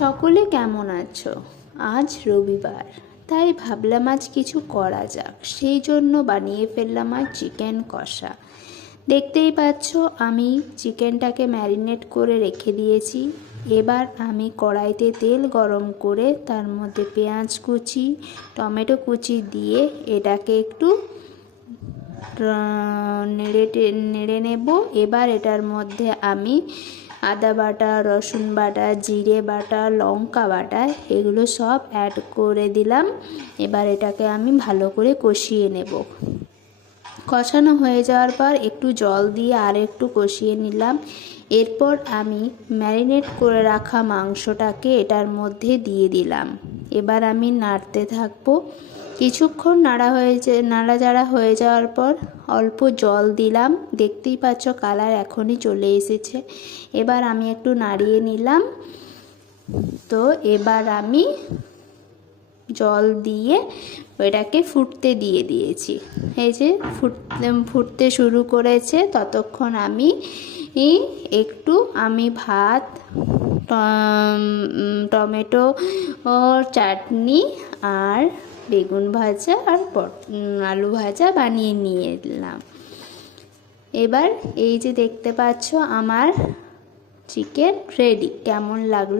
সকলে কেমন আছো? আজ রবিবার, তাই ভাবলাম আজ কিছু করা যাক। সেই জন্য বানিয়ে ফেললাম আজ চিকেন কষা। দেখতেই পাচ্ছ আমি চিকেনটাকে ম্যারিনেট করে রেখে দিয়েছি। এবার আমি কড়াইতে তেল গরম করে তার মধ্যে পেঁয়াজ কুচি, টমেটো কুচি দিয়ে এটাকে একটু নেড়ে নেব। এবার এটার মধ্যে আমি আদা বাটা, রসুন বাটা, জিরে বাটা, লঙ্কা বাটা এগুলো সব অ্যাড করে দিলাম। এবার এটাকে আমি ভালো করে কষিয়ে নেব। কষানো হয়ে যাওয়ার পর একটু জল দিয়ে আর একটু কষিয়ে নিলাম। এরপর আমি ম্যারিনেট করে রাখা মাংসটাকে এটার মধ্যে দিয়ে দিলাম। এবার আমি নাড়তে থাকবো। কিছুক্ষণ নাড়াচাড়া হয়ে যাওয়ার পর অল্প জল দিলাম। দেখতেই পাচ্ছ কালার এখনই চলে এসেছে। এবার আমি একটু নাড়িয়ে নিলাম। তো এবার আমি জল দিয়ে ওইটাকে ফুটতে দিয়ে দিয়েছি। এই যে ফুটতে শুরু করেছে, ততক্ষণ আমি ভাত, টমেটো চাটনি আর বেগুন ভাজা আর আলু ভাজা বানিয়ে নিয়ে এলাম। এবার এই যে দেখতে পাচ্ছ আমার চিকেন রেডি। কেমন লাগলো?